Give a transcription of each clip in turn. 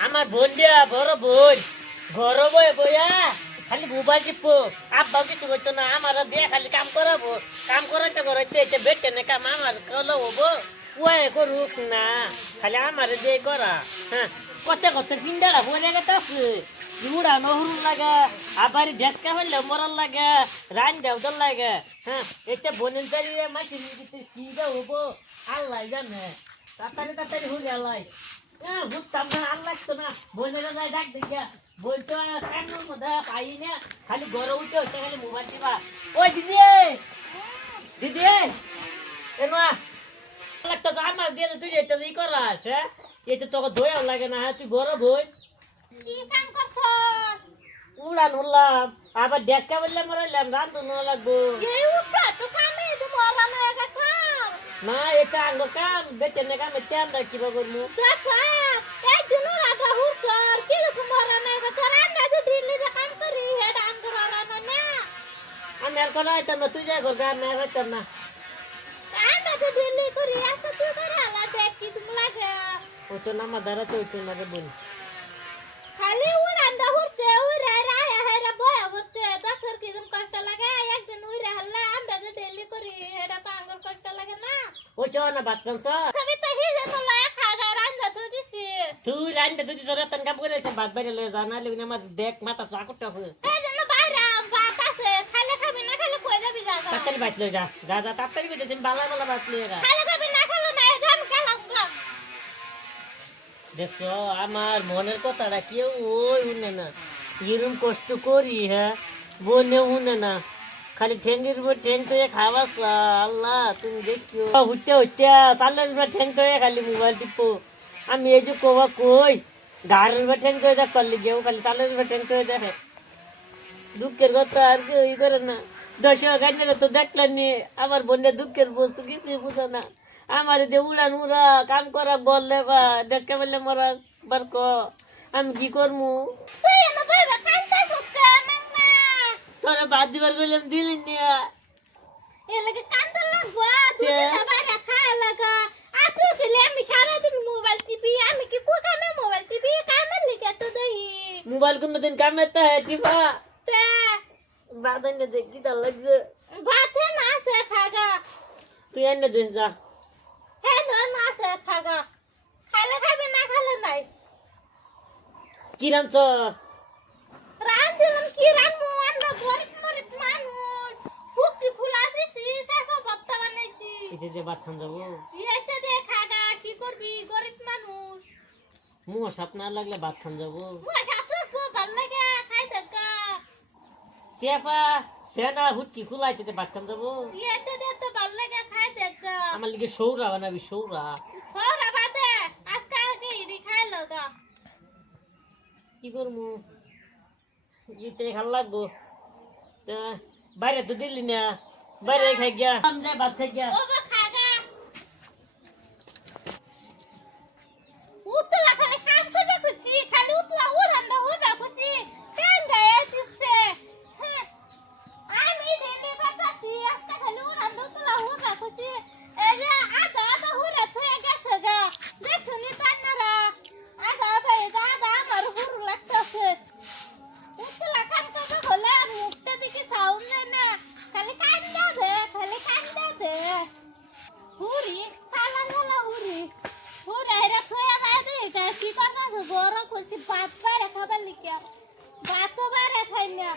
আমার বোন দিয়া বড় বোন ঘর বয়ে বইয়া খালি মোবাইল টিপো আব্বা কিছু করতো না আমার দিয়ে খালি কাম করাবো কাম করাইতে এটা বেটে না কাম আমার কলো হবো ওয়ে করুক না খালি আমার দিয়ে করা হ্যাঁ কত কত কিন্ডারা বনে গেছে উড়ানো হুরুন লাগে আবার ডেস্কা হইলে মরার লাগে রান দেওয়ার লাগে হ্যাঁ এটা বনের দাঁড়িয়ে মাটি নিতে কি হবো আল্লাহ জানে তাড়াতাড়ি হুলে আল্লাহ বুঝতাম না আর লাগতো না বোনেরা যায় ডাক দেখে বোন তো কান্নুর মধ্যে পাই না খালি গরম উঠে হচ্ছে খালি মোবাইল টিপা ওই দিদি দিদি এমা লাগতো আমার দিয়ে তুই এটা ই করাস হ্যাঁ এটা তোকে ধোয়াও লাগে না তুই গরম হই কি কাম করছ? উড়ান উড়লাম আবার ডেস্কা বললে মরাইলাম রান্ধন লাগবো এই উঠা তো কামে তো মরানো একা কাম। না এটা আঙ্গ কাম বেচে নে কামে তেল কিবা করবো দেখো এই দিন রাধা হুকর কি রকম মরানো একা তোরা না যে দিল্লিতে কাম করি হেড আম করানো না। আমি আর কোনো আইতাম না তুই যা ঘর গান না আইতাম না আমরা যে দিল্লি করি এত তুই করে আলা দেখ কি তুমি লাগে ওই তো না আমার দ্বারা তো ওই তো না রে বোন খালি উড়ান্ডা হুরছে উড়ে রায়া হেরা বয়া হচ্ছে দশর কি দিন কষ্ট লাগে একদিন উড়ে হল্লা আমরা যে দিল্লি করি এটা তো আঙ্গুর কষ্ট লাগে না। ওই চো না বাচ্চান চ তবে তো হি যে তোলা খাগা রান্দা তো দিছি তুই রাইন তুই জোরে তন কাম করেছে বাদ বাইরে লয়ে জানা লিগুন আমার দেখ মাথা চাকুটা আছে এই জন্য বাইরে ভাত আছে খালি খাবি না খালি কই যাবি জায়গা তাড়াতাড়ি বাইট লয়ে যা যা যা তাড়াতাড়ি কইতেছিস বালা বালা বাইট লয়ে যা খালি খাবি না খালি না জাম কালাম কাম দেখছো আমার মনের কথাটা কেউ ওই শুনে না এরম কষ্ট করি হ্যাঁ বনে শুনে না খালি ঠেঙ্গির উপর ঠেং তো খাওয়াস আল্লাহ তুমি দেখিও হুটতে হুটতে সালের উপর ঠেং তো খালি মোবাইল টিপো আমি এই যে কবা কই গাড়ির উপর ঠেং তো দেখ করলি গেও খালি সালের উপর ঠেং তো দেখে দুঃখের কথা আর কেউ ই করে না দর্শক গাড়িটা তো দেখলেনি আমার বোনের দুঃখের বস্তু কিছুই বুঝে না আমার যে উড়ান উড়া কাম করা বললে বা দেশকে বললে মরা বারক আমি কি করমু তুই না বাইরে কান্তা সুতে মেংনা তোরা বাদ দিবার গেলাম দিলি নিয়া এ লাগে কান্তা লাগবা তুই না বাইরে খায় লাগা আপু ছেলে আমি সারা দিন মোবাইল টিপি আমি কি কো কামে মোবাইল টিপি কামে লিখে তো দেই মোবাইল কোন দিন কামে তা হে টিপা তে বাদান দে কি তা লাগছে ভাতে না আছে খাগা তুই এনে দে যা হে না না আছে খাগা খালে খাবি না খালে নাই কি রামছ রাঁধুন কি রামু আমরা গরিব মরিব মানুষ ফুকি ফুলা দিছি সেটা ভর্তা বানাইছি এতে যে ভাত খান যাবো এতে দে খাগা কি করবি গরিব মানুষ মু সাপ না লাগলে ভাত খান যাবো মুয়া সাথে খুব ভাল লাগে খাই দেখা চেপা সেনা হুটকি খুলাইতে ভাত খান যাবো এতে দে তো ভাল লাগে খাই দেখা আমার লিগে সৌরা বানাবি সৌরা সরা বাদে আজকাল কি ইডি খাই লগা কি করমু ইতে ভাল লাগবো তা বাইরে তো দিলি না বাইরে খাই গিয়া আমি যাই ভাত খাই গিয়া ও খাগা উতলা খালি কাম করবে খুশি খালি উতলা উড়ান্ডা উড়া খুশি টাঙ্গা এসে আমি দিল্লি পাঠাচ্ছি আজকে খালি উড়ান্ডা উতলা উড়া খুশি এই যে আধা আধা উড়া থয়ে গেছে গা দেখছো নি তান্নারা আধা আধা এই যে আধা আমার হুড় লাগতেছে উতলা কাম করবে হলে আর মুখটা দেখি সাউন্ড নেই না খালি কান্দা দে হুরি খালা খালা হুরি হুরে হেরা থয়া যায় দে কি কথা গরম খুশি ভাত বাইরে খাবার লিখা ভাত বাইরে খাইলা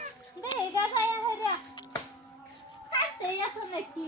দে গাদা হেরা খাইতে এখন নাকি